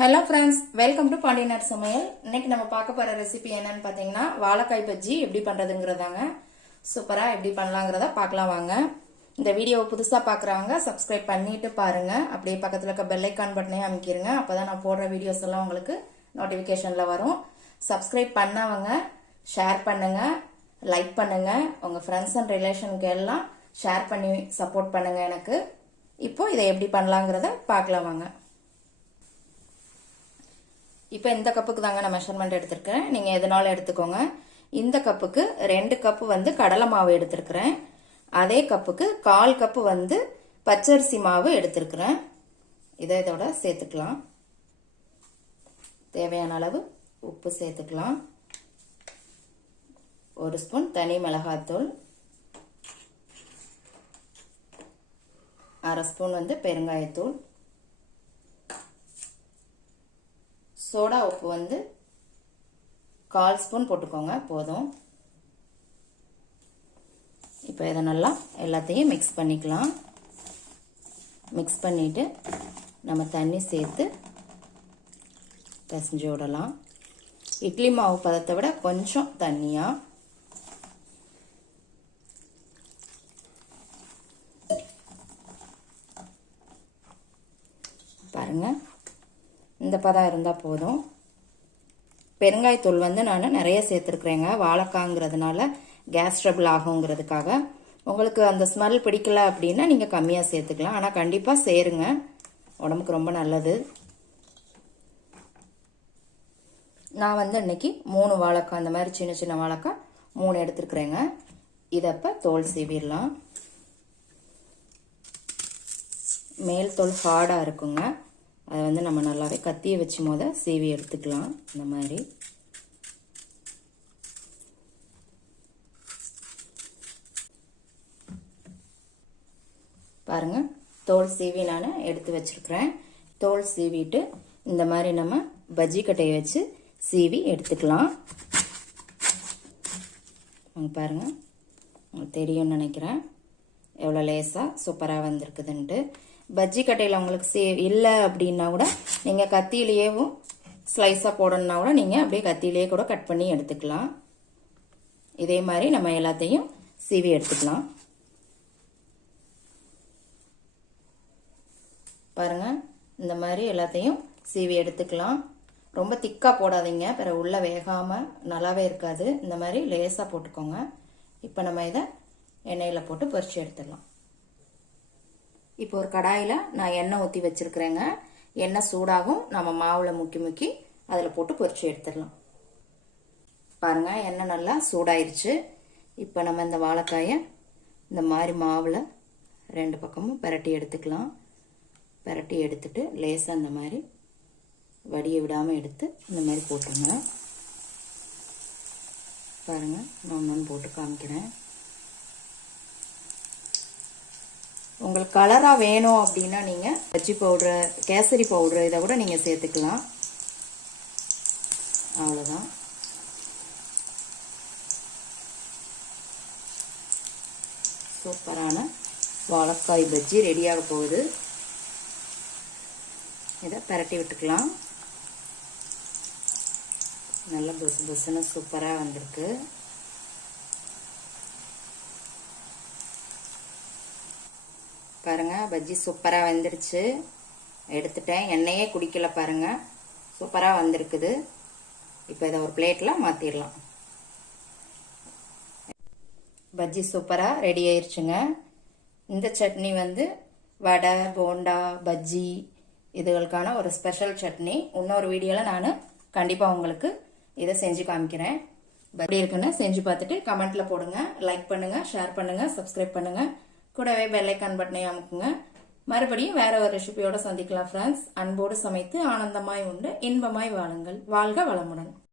Hello friends, welcome to Pandiyanar சமையல். இன்னைக்கு நம்ம பார்க்க போற ரெசிபி என்னன்னு பார்த்தீங்கன்னா வாழைக்காய் பஜ்ஜி எப்படி பண்றதுங்கிறதாங்க. சூப்பரா எப்படி பண்ணலாங்கிறத பார்க்கலாம் வாங்க. இந்த வீடியோவை புதுசாக பார்க்குறவங்க சப்ஸ்கிரைப் பண்ணிட்டு பாருங்க. அப்படியே பக்கத்தில் இருக்க பெல் ஐக்கான் பட்டனையும் அமைக்கிருங்க. அப்போதான் நான் போடுற வீடியோஸ் எல்லாம் உங்களுக்கு நோட்டிஃபிகேஷன்ல வரும். சப்ஸ்கிரைப் பண்ணவங்க ஷேர் பண்ணுங்க, லைக் பண்ணுங்க, உங்க ஃப்ரெண்ட்ஸ் அண்ட் ரிலேஷனுக்கு எல்லாம் ஷேர் பண்ணி சப்போர்ட் பண்ணுங்க எனக்கு. இப்போ இதை எப்படி பண்ணலாங்கிறத பார்க்கலாம் வாங்க. இப்போ இந்த கப்புக்கு தாங்க நான் மெஷர்மெண்ட் எடுத்திருக்கிறேன். நீங்கள் எதனாலும் எடுத்துக்கோங்க. இந்த கப்புக்கு 2 கப்பு வந்து கடலை மாவு எடுத்திருக்கிறேன். அதே கப்புக்கு 1/4 கப்பு வந்து பச்சரிசி மாவு எடுத்திருக்கிறேன். இதோட சேர்த்துக்கலாம். தேவையான அளவு உப்பு சேர்த்துக்கலாம். 1 ஸ்பூன் தனி மிளகாய்த்தூள், 1/2 ஸ்பூன் வந்து பெருங்காயத்தூள், சோடா உப்பு வந்து 1/4 ஸ்பூன் போட்டுக்கோங்க போதும். இப்போ இதை நல்லா எல்லாத்தையும் மிக்ஸ் பண்ணிக்கலாம். மிக்ஸ் பண்ணிட்டு நம்ம தண்ணி சேர்த்து பிசைஞ்சு விடலாம். இட்லி மாவு பதத்தை விட கொஞ்சம் தண்ணியா. பாருங்க, இந்த பதம் இருந்தால் போதும். பெருங்காயத்தூள் வந்து நான் நிறைய சேர்த்துருக்குறேங்க. வாழைக்காங்கிறதுனால கேஸ் ட்ரபிள் ஆகுங்கிறதுக்காக. உங்களுக்கு அந்த ஸ்மெல் பிடிக்கல அப்படின்னா நீங்கள் கம்மியாக சேர்த்துக்கலாம். ஆனால் கண்டிப்பாக சேருங்க, உடம்புக்கு ரொம்ப நல்லது. நான் வந்து இன்னைக்கு 3 வாழைக்காய், அந்த மாதிரி சின்ன சின்ன வாழைக்காய் 3 எடுத்துருக்குறேங்க. இதை இப்போ தோல் சீவிடலாம். மேல் தோல் ஹார்டாக இருக்குங்க. அதை வந்து நம்ம நல்லாவே கத்தியை வச்சு சீவி எடுத்துக்கலாம். இந்த மாதிரி பாருங்க, தோல் சீவி நான் எடுத்து வச்சிருக்கிறேன். தோல் சீவிட்டு இந்த மாதிரி நம்ம பஜ்ஜி கட்டையை வச்சு சீவி எடுத்துக்கலாம். பாருங்க, உங்களுக்கு தெரியும்னு நினைக்கிறேன் எவ்வளோ லேசாக சூப்பராக வந்திருக்குதுன்ட்டு. பஜ்ஜி கட்டையில் உங்களுக்கு இல்லை அப்படின்னா கூட நீங்கள் கத்தியிலேயும் ஸ்லைஸாக போடணுன்னா கூட நீங்கள் அப்படியே கத்தியிலேயே கூட கட் பண்ணி எடுத்துக்கலாம். இதே மாதிரி நம்ம எல்லாத்தையும் சீவி எடுத்துக்கலாம். பாருங்க, இந்த மாதிரி எல்லாத்தையும் சீவி எடுத்துக்கலாம். ரொம்ப திக்காக போடாதீங்க, பிறகு உள்ள வேகாமல் நல்லாவே இருக்காது. இந்த மாதிரி லேசாக போட்டுக்கோங்க. இப்போ நம்ம இதை எண்ணெயில் போட்டு பொரிச்சு எடுத்துடலாம். இப்போ ஒரு கடாயில் நான் எண்ணெய் ஊற்றி வச்சிருக்கிறேங்க. எண்ணெய் சூடாகும், நம்ம மாவில் முக்கி அதில் போட்டு பொரிச்சு எடுத்துடலாம். பாருங்க, எண்ணெய் நல்லா சூடாயிருச்சு. இப்போ நம்ம இந்த வாழைக்காயை இந்த மாதிரி மாவில் 2 பக்கமும் பிரட்டி எடுத்துக்கலாம். பிரட்டி எடுத்துட்டு லேசாக இந்த மாதிரி வடியை விடாமல் எடுத்து இந்த மாதிரி போட்டுருங்க. பாருங்க, நான் ஒன்று போட்டு காமிக்கிறேன். உங்களுக்கு கலராக வேணும் அப்படின்னா நீங்கள் பஜ்ஜி பவுட்ரு, கேசரி பவுட்ரு இதை கூட நீங்கள் சேர்த்துக்கலாம். அவ்வளோதான். சூப்பரான வாழைக்காய் பஜ்ஜி ரெடியாக போகுது. இதை பிரட்டி விட்டுக்கலாம். நல்லா புசு புசுன்னு சூப்பராக வந்திருக்கு. பாருங்க, பஜ்ஜி சூப்பராக வந்துருச்சு. எடுத்துட்டேன், எண்ணெயே குடிக்கல. பாருங்க, சூப்பராக வந்திருக்குது. இப்போ இதை ஒரு பிளேட்டில் மாற்றிடலாம். பஜ்ஜி சூப்பராக ரெடி ஆயிடுச்சுங்க. இந்த சட்னி வந்து வடை, போண்டா, பஜ்ஜி இதுகளுக்கான ஒரு ஸ்பெஷல் சட்னி. இன்னொரு வீடியோவில் நான் கண்டிப்பாக உங்களுக்கு இதை செஞ்சு காமிக்கிறேன். எப்படி இருக்குன்னு செஞ்சு பார்த்துட்டு கமெண்ட்டில் போடுங்க. லைக் பண்ணுங்கள், ஷேர் பண்ணுங்கள், சப்ஸ்கிரைப் பண்ணுங்கள். கூடவே பெல் ஐக்கான் பட்டனை அமுக்குங்க. மறுபடியும் வேற ஒரு ரெசிபியோட சந்திக்கலாம் ஃப்ரெண்ட்ஸ். அன்போடு சமைத்து ஆனந்தமாய் உண்டு இன்பமாய் வாழுங்கள். வாழ்க வளமுடன்.